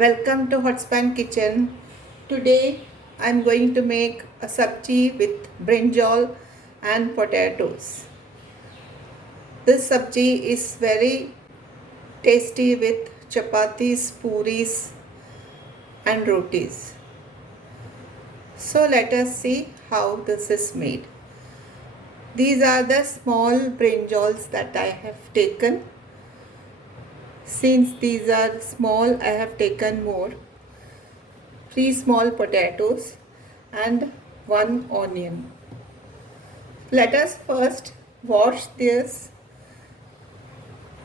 Welcome to hotspankitchen. Today I am going to make a sabzi with brinjal and potatoes. This sabzi is very tasty with chapatis, puris and rotis. So let us see how this is made. These are the small brinjals that I have taken. Since these are small, I have taken more. 3 small potatoes and 1 onion. Let us first wash this,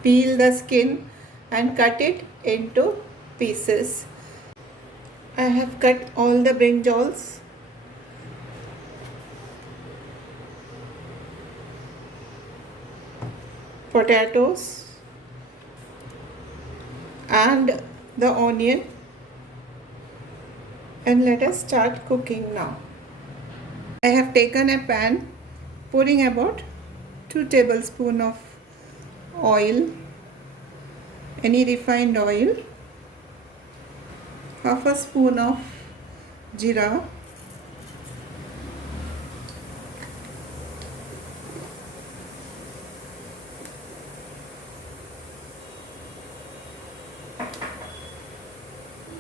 peel the skin and cut it into pieces. I have cut all the brinjals. Potatoes and the onion, and let us start cooking now. I have taken a pan, pouring about 2 tablespoons of oil, any refined oil, half a spoon of jeera,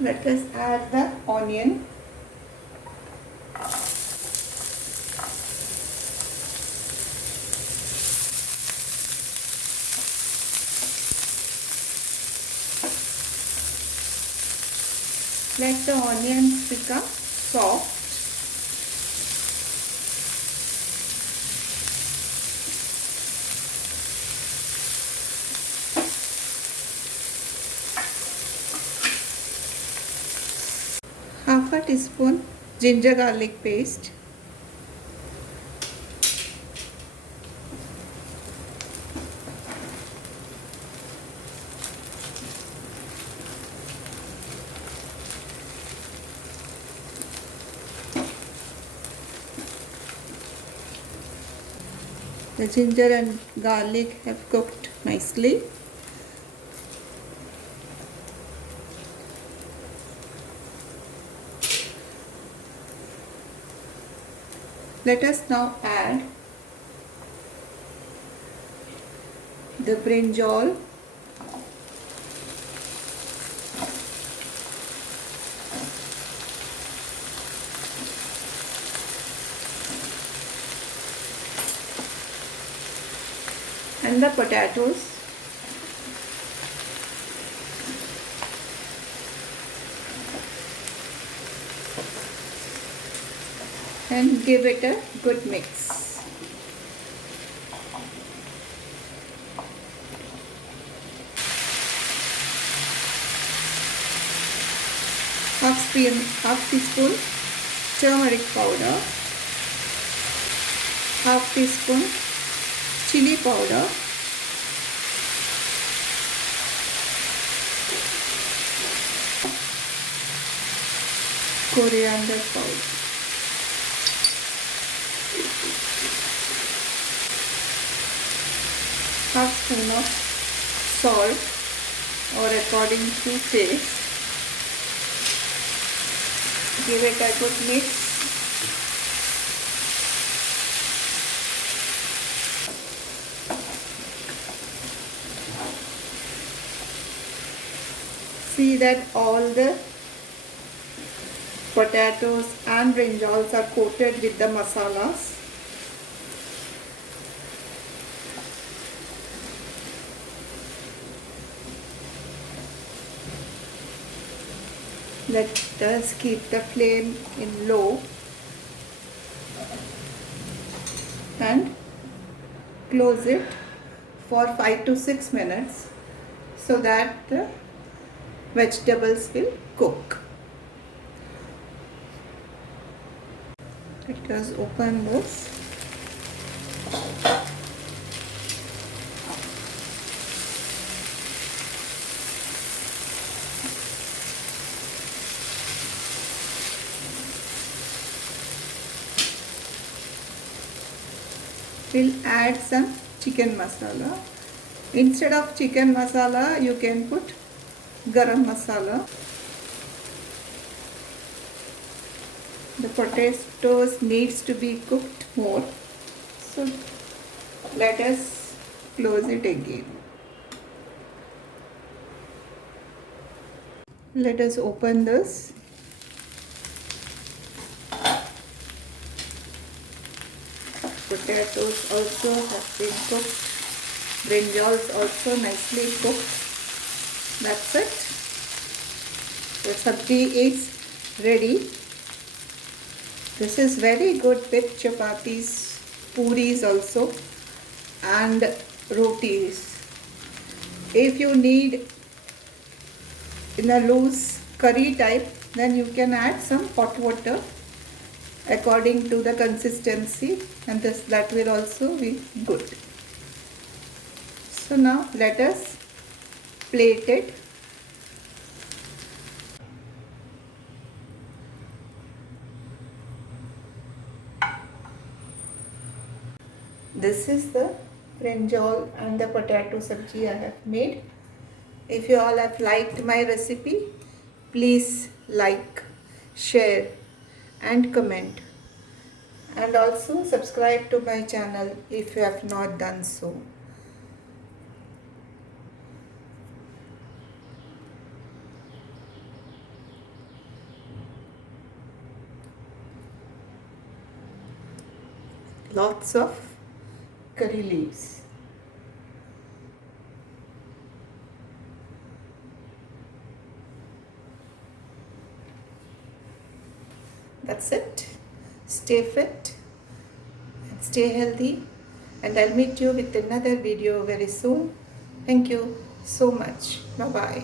let us add the onion, let the onions become soft. Half a teaspoon ginger garlic paste, the ginger and garlic have cooked nicely. Let us now add the brinjal, and the potatoes. And give it a good mix. Half teaspoon turmeric powder, half teaspoon chilli powder, coriander powder, half spoon of salt or according to taste. Give it a good mix. See that all the potatoes and brinjals are coated with the masalas. Let us keep the flame in low and close it for 5 to 6 minutes so that the vegetables will cook. Let us open this. We'll add some chicken masala. Instead of chicken masala, you can put garam masala. The potatoes needs to be cooked more. So let us close it again. Let us open this. Potatoes also have been cooked. Brinjals also nicely cooked. That's it. The sabji is ready. This is very good with chapatis, puris also, and rotis. If you need in a loose curry type, then you can add some hot water according to the consistency, and that will also be good. So now let us plate it. This is the brinjal and the potato sabji I have made. If you all have liked my recipe, please like, share and comment, and also subscribe to my channel if you have not done so. Lots of curry leaves. That's it. Stay fit and stay healthy, and I'll meet you with another video very soon. Thank you so much. Bye bye.